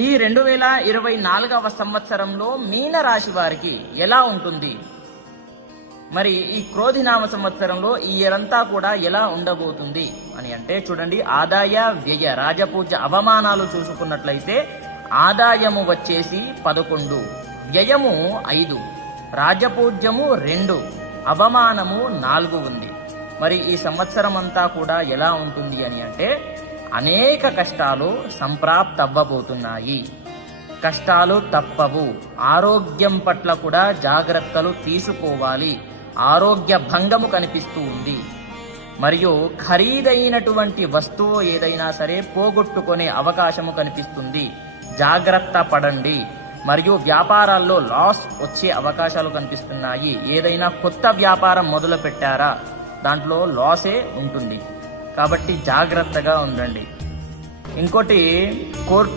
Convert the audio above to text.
ఈ 2024వ సంవత్సరంలో మీన రాశి వారికి ఎలా ఉంటుంది? మరి ఈ క్రోధినామ సంవత్సరంలో ఈ ఇయరంతా కూడా ఎలా ఉండబోతుంది అని అంటే చూడండి, ఆదాయ వ్యయ రాజపూజ్య అవమానాలు చూసుకున్నట్లయితే ఆదాయము వచ్చేసి 11, వ్యయము 5, రాజపూజ్యము 2, అవమానము 4 ఉంది. మరి ఈ సంవత్సరం అంతా కూడా ఎలా ఉంటుంది అని అంటే అనేక కష్టాలు సంప్రాప్తవ్వబోతున్నాయి. కష్టాలు తప్పవు. ఆరోగ్యం పట్ల కూడా జాగ్రత్తలు తీసుకోవాలి. ఆరోగ్య భంగము కనిపిస్తూ ఉంది. మరియు ఖరీదైనటువంటి వస్తువు ఏదైనా సరే పోగొట్టుకునే అవకాశము కనిపిస్తుంది. జాగ్రత్త పడండి. మరియు వ్యాపారాల్లో లాస్ వచ్చే అవకాశాలు కనిపిస్తున్నాయి. ఏదైనా కొత్త వ్యాపారం మొదలు పెట్టారా, దాంట్లో లాసే ఉంటుంది. కాబట్టి జాగ్రత్తగా ఉండండి. ఇంకోటి, కోర్టు